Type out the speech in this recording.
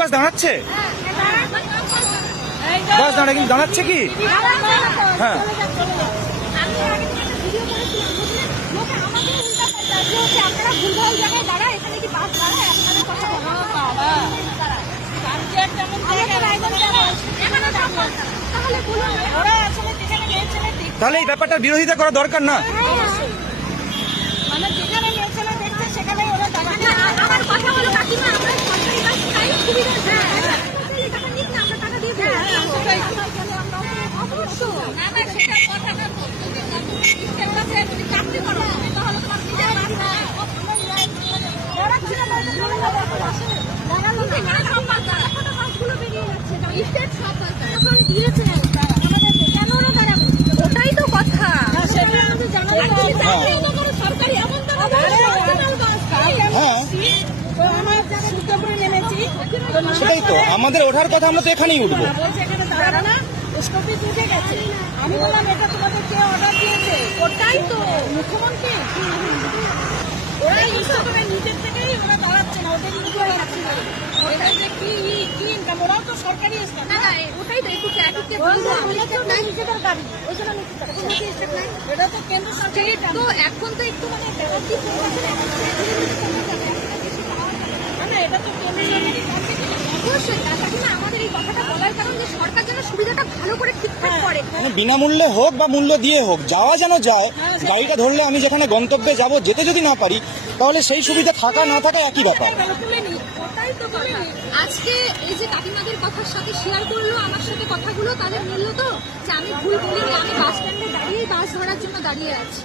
বাস দাঁড়াচ্ছে? বাস দাঁড়াচ্ছে কি? হ্যাঁ, তাহলে এই ব্যাপারটার বিরোধিতা করা দরকার না? মানে যেখানে মেয়ে ছেলে দেখছে সেখানে ওরা দাঁড়াচ্ছে। আমার কথা হলো কাকিমা, আমরা সরকারি বাস চাই, সুবিধা টাকা নিক না, আমরা টাকা দিয়ে দিই। সেটাই অবশ্যই না, না, সেটা কথাটা বলতে যে ইচ্ছের কাছে যদি চাকরি করো তাহলে তোমার নিজের বাস না। দাঁড়াচ্ছিল না, দাঁড়ালো না, সব বাসগুলো বেরিয়ে যাচ্ছে, স্টেট সব বাস এখন দিয়েছে। আমাদের কেন ওরা দাঁড়াবে? ওটাই তো কথা। সেটা আমাদের জানাই সরকারি এমন তো সেটাই তো আমাদের ওঠার কথা, আমরা তো এখানেই উঠবো। আমি বললাম এটা তোমাদের কে অর্ডার দিয়েছে? ওটাই তো মুখ্যমন্ত্রী। ওরা নিজের থেকেই ওরা দাঁড়াচ্ছে না, ওদের কি ইনকাম? ওরাও তো সরকারি স্টাফ। ওটাই তো একটু নিজেদের গাড়ি, ওই জন্য এটা তো কেন্দ্র সরকার। তো এখন তো একটু মানে এটা তো অবশ্যই আমাদের এই কথাটা বলার কারণ যে সরকার যেন সুবিধাটা ভালো করে ঠিকঠাক করে, বিনামূল্যে হোক বা মূল্য দিয়ে হোক যাওয়া যেন যায়। গাড়িটা ধরলে আমি যেখানে গন্তব্যে যাব যেতে যদি না পারি তাহলে সেই সুবিধা থাকা না থাকা একই ব্যাপার। আজকে এই যে কাকিমাদের কথার সাথে শেয়ার করলো আমার সাথে কথাগুলো, তাদের মিললো তো যে আমি ভুল বলিনি, আমি বাস স্ট্যান্ডে দাঁড়িয়ে বাস ধরার জন্য দাঁড়িয়ে আছি।